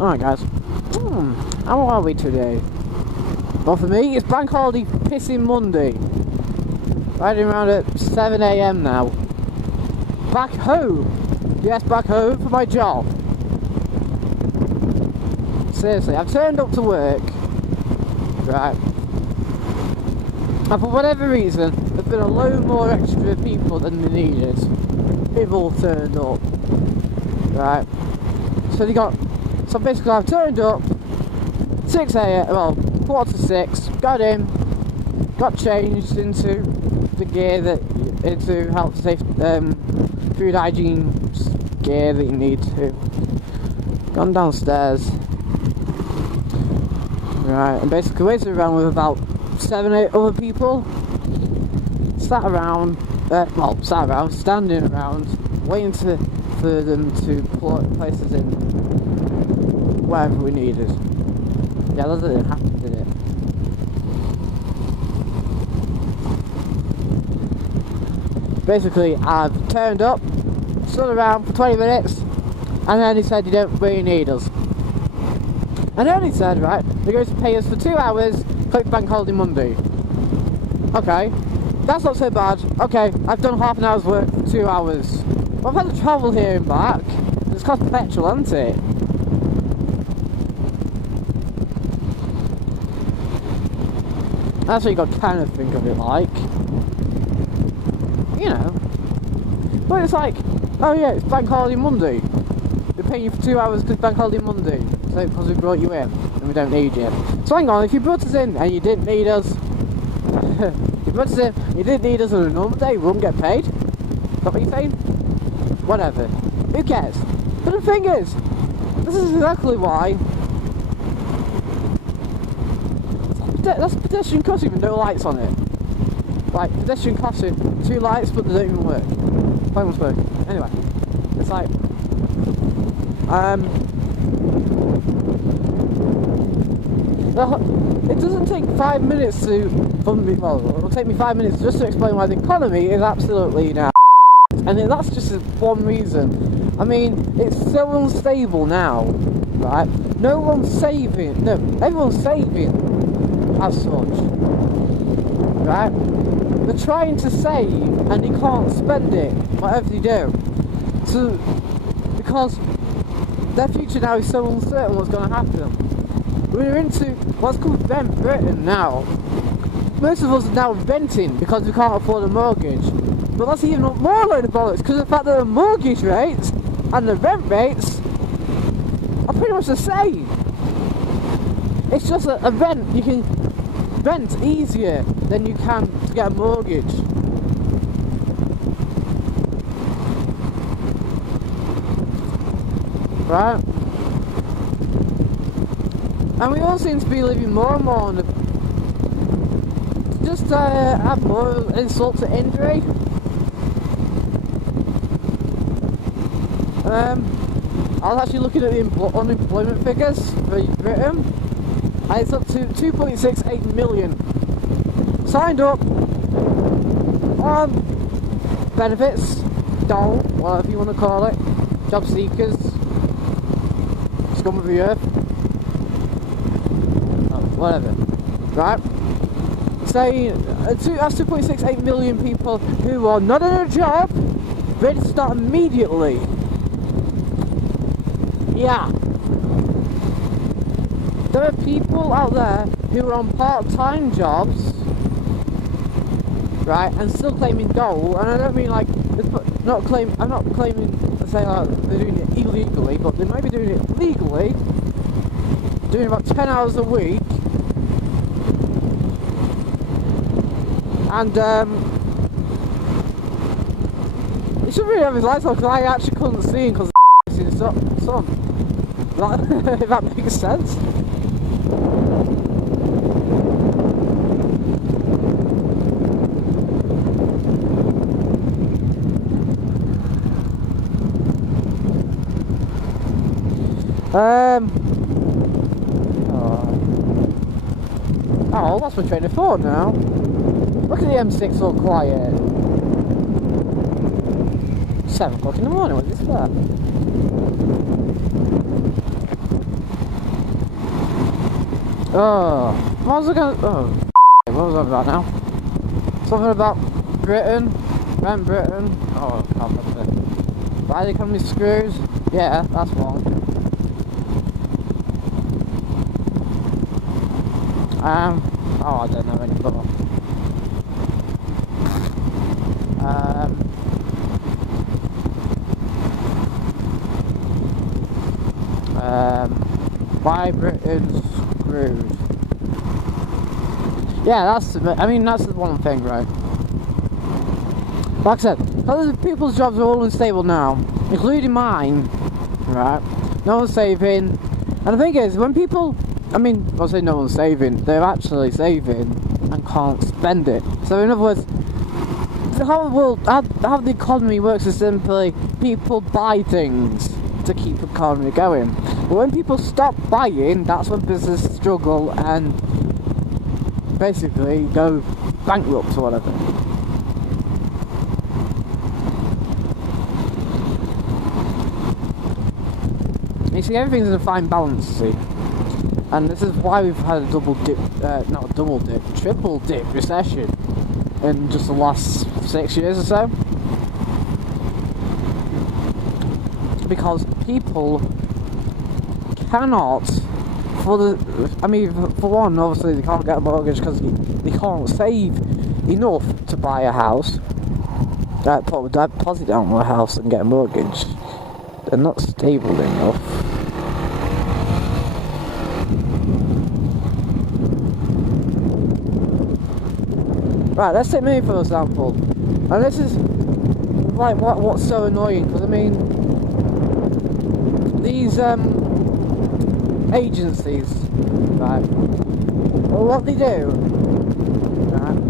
Alright guys, how are we today? Well for me, it's Bank Holiday Pissing Monday. Riding around at 7 AM now. Back home! Yes, back home for my job. Seriously, I've turned up to work, right, and for whatever reason, there's been a load more extra people than they needed. They've all turned up, right, so basically I've turned up, 6 AM, well, 5:45, got in, got changed into the gear into health and safety, food hygiene gear that you need to, gone downstairs, right, and basically waited around with about 7-8 other people, standing around, waiting for them to place us in wherever we needed. Yeah, that didn't happen, did it? Basically, I've turned up, stood around for 20 minutes, and then he said you don't really need us. And then he said, right, they're going to pay us for 2 hours, click Bank Holiday Monday. Okay, that's not so bad. Okay, I've done half an hour's work for 2 hours. Well, I've had to travel here and back. It's cost petrol, hasn't it? That's what you got to kind of think of it like. You know. But it's like, oh yeah, it's Bank Holiday Monday. They're paying you for 2 hours because Bank Holiday Monday. So because we brought you in and we don't need you. So hang on, if you brought us in and you didn't need us, you brought us in and you didn't need us on a normal day, we wouldn't get paid? Is that what you're saying? Whatever. Who cares? But the thing is, this is exactly why. That's pedestrian crossing with no lights on it. Like, pedestrian crossing, 2 lights but they don't even work. Phone was working. Anyway, it's like, it doesn't take 5 minutes it'll take me 5 minutes just to explain why the economy is absolutely now. And that's just one reason. I mean, it's so unstable now, right? Everyone's saving as such, right? They're trying to save and they can't spend it, whatever they do. So, because their future now is so uncertain what's going to happen. We're into what's called rent Britain now. Most of us are now renting because we can't afford a mortgage. But that's even more load of bollocks because of the fact that the mortgage rates and the rent rates are pretty much the same. It's just a rent, you can rent easier than you can to get a mortgage. Right? And we all seem to be living more and more on the... Just have more insult to injury. I was actually looking at the unemployment figures for Britain, and it's up to 2.68 million signed up on benefits, dole, whatever you want to call it, job seekers, scum of the earth, whatever, right? Saying that's 2.68 million people who are not in a job, ready to start immediately. Yeah. There are people out there who are on part-time jobs, right, and still claiming dole, and I don't mean like, I'm not claiming to say they're doing it illegally, but they might be doing it legally, doing about 10 hours a week, and he should really have his lights on because I actually couldn't see him because in the sun. If that makes sense. Oh, that's my train of thought now. Look at the M6 all quiet. 7 o'clock in the morning, what is this for? Oh, what was I gonna... Oh, what was I about now? Something about Britain. Rent Britain. Oh, I can't remember. Why the economy screws? Yeah, that's one. Oh, I don't know anymore. Why Britain screws? Yeah, that's the one thing, right? Like I said, because people's jobs are all unstable now, including mine, right? No one's saving. And the thing is, when people, I'll say no one's saving, they're actually saving and can't spend it. So in other words, how the economy works is simply people buy things to keep the economy going. But when people stop buying, that's when businesses struggle and basically go bankrupt or whatever. You see, everything's in a fine balance, see. And this is why we've had a triple dip recession in just the last 6 years or so. Because people cannot, for one, obviously they can't get a mortgage because they can't save enough to buy a house. Put a deposit down on a house and get a mortgage. They're not stable enough. Right, let's take me for example. And this is like what's so annoying, because these agencies, right, well, what they do, right,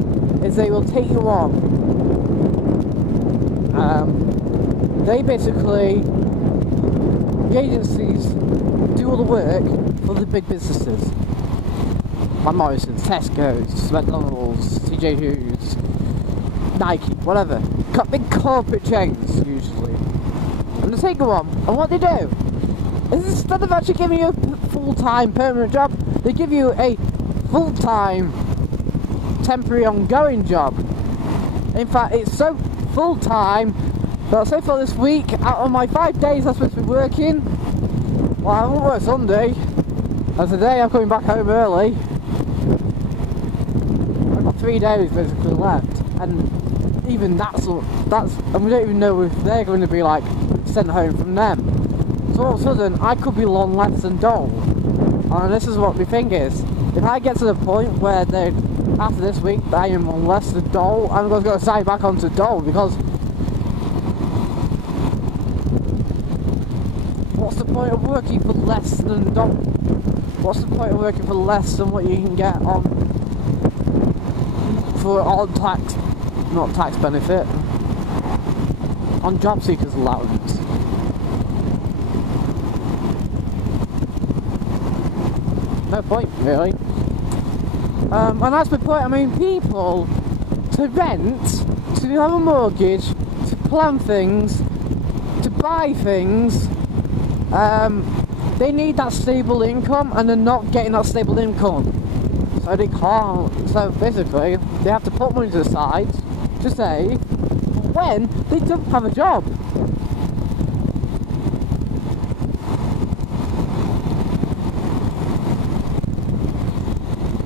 is they will take you on. They basically, the agencies do all the work for the big businesses. Like Morrison's, Tesco's, McDonald's, TJ Hughes, Nike, whatever. Big corporate chains, usually. And they take you on, and what they do is instead of actually giving you a full-time permanent job, they give you a full-time temporary ongoing job. In fact, it's so full-time that so far this week, out of my 5 days I'm supposed to be working, well, I haven't worked Sunday, and today I'm coming back home early. I've got 3 days basically left, and even that's and we don't even know if they're going to be like sent home from them. So all of a sudden I could be on less than dole. And this is what my thing is, if I get to the point where after this week I am on less than dole, I'm going to go sign back onto dole, because what's the point of working for less than dole? What's the point of working for less than what you can get on for on tax, not tax benefit, on job seekers allowance? No point, really. And that's my point. People, to rent, to have a mortgage, to plan things, to buy things, they need that stable income, and they're not getting that stable income. So they can't, so basically, they have to put money to the side to save when they don't have a job.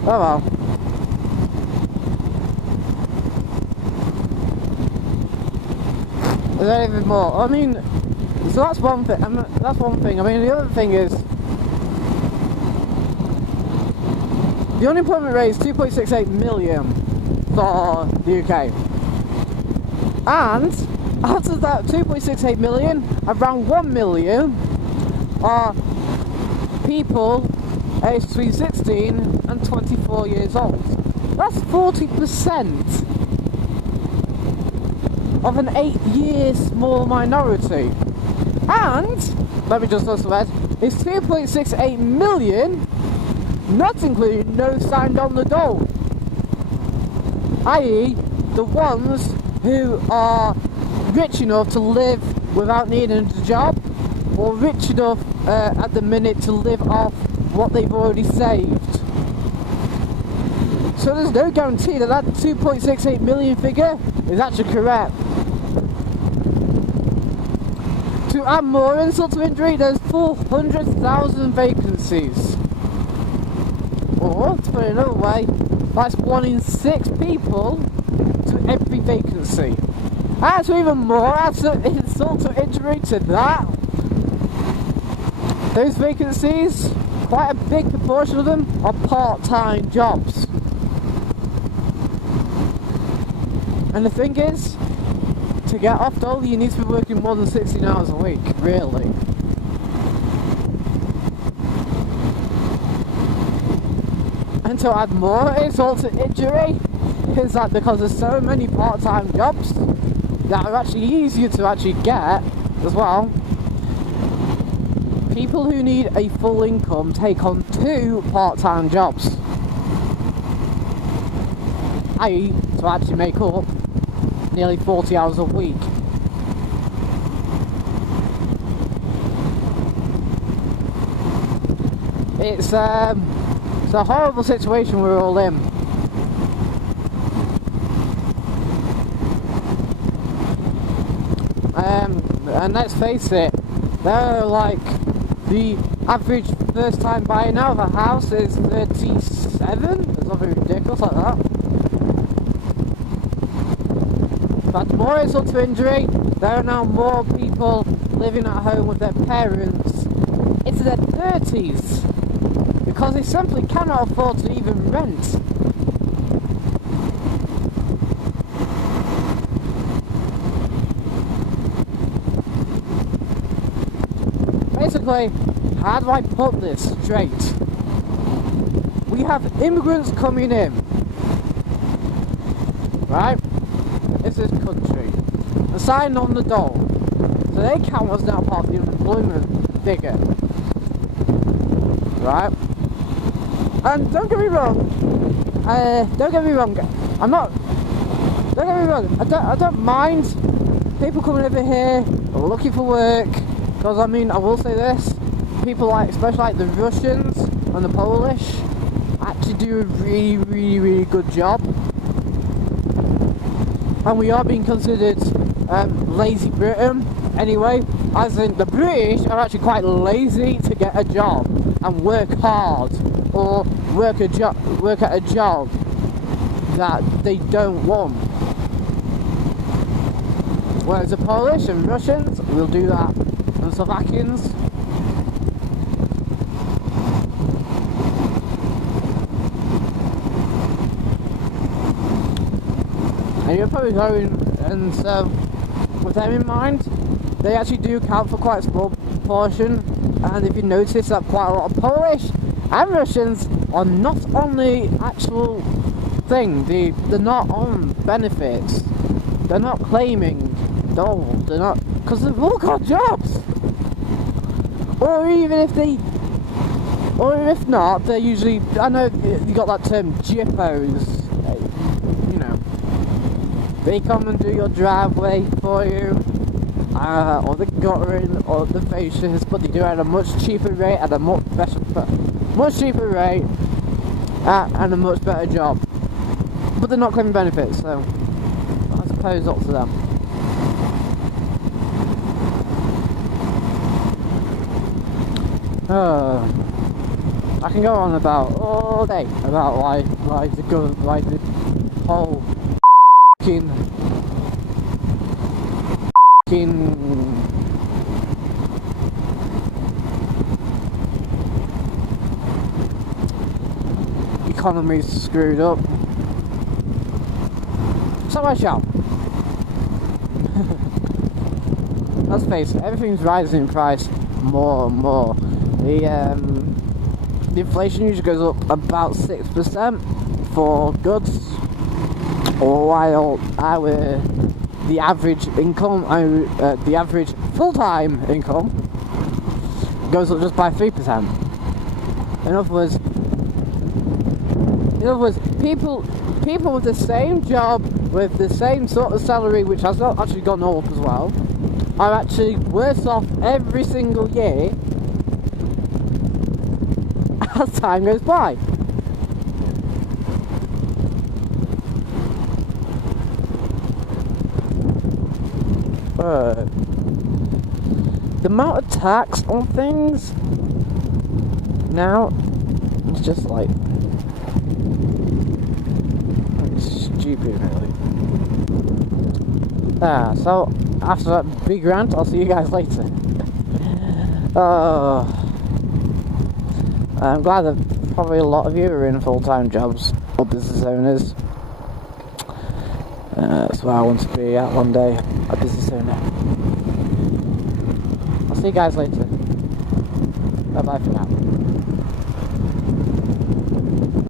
Oh well. Is there anything more? So that's one thing. That's one thing. The other thing is the unemployment rate is 2.68 million for the UK, and out of that 2.68 million, around 1 million are people aged between 16 and 24 years old. That's 40% of an 8-year small minority. And, let me just also add, it's 2.68 million, not including those signed on the dole, i.e. the ones who are rich enough to live without needing a job, or rich enough at the minute to live off what they've already saved. So there's no guarantee that that 2.68 million figure is actually correct. To add more insult to injury, there's 400,000 vacancies. Or, to put it another way, that's 1 in 6 people to every vacancy. Add to even more, add to insult to injury to that. Those vacancies, quite a big proportion of them are part-time jobs. And the thing is, to get off dole, you need to be working more than 16 hours a week, really. And to add more insult to injury, is that because there's so many part-time jobs that are actually easier to actually get as well, people who need a full income take on 2 part-time jobs, i.e. to actually make up nearly 40 hours a week. It's a horrible situation we're all in. And let's face it, they're like, the average first time buyer now of a house is 37, there's nothing ridiculous like that. But more insult to injury, there are now more people living at home with their parents into their 30s because they simply cannot afford to even rent. Basically, how do I put this straight? We have immigrants coming in, right? It's this country, and signing on the dole, so they count as now part of the unemployment figure, right? And don't get me wrong, I don't mind people coming over here looking for work, because I mean, I will say this, people like, especially like the Russians and the Polish, actually do a really good job. And we are being considered lazy Britain anyway, as in the British are actually quite lazy to get a job and work hard, or work at a job that they don't want. Whereas the Polish and Russians will do that, and Slovakians. And you're probably going, and so with them in mind, they actually do count for quite a small portion. And if you notice that quite a lot of Polish and Russians are not on the actual thing, they're not on benefits, they're not claiming dole, they're not, because they've all got jobs. Or even if they, or if not, they're usually, I know you got that term, jippos. They come and do your driveway for you, or the guttering, or the fascias, but they do it at a much cheaper rate, at a much cheaper rate, and a much better job. But they're not claiming benefits, so I suppose up to them. I can go on about all day about why the whole economy's screwed up. So I shall. Let's face it, everything's rising in price more and more. The inflation usually goes up about 6% for goods, or while the average income, the average full-time income goes up just by 3%. In other words, people with the same job, with the same sort of salary, which has not actually gone up as well, are actually worse off every single year as time goes by. The amount of tax on things now, it's just like, it's stupid really. So after that big rant, I'll see you guys later. I'm glad that probably a lot of you are in full-time jobs or business owners. That's where I want to be at one day, a business owner. I'll see you guys later. Bye bye for now.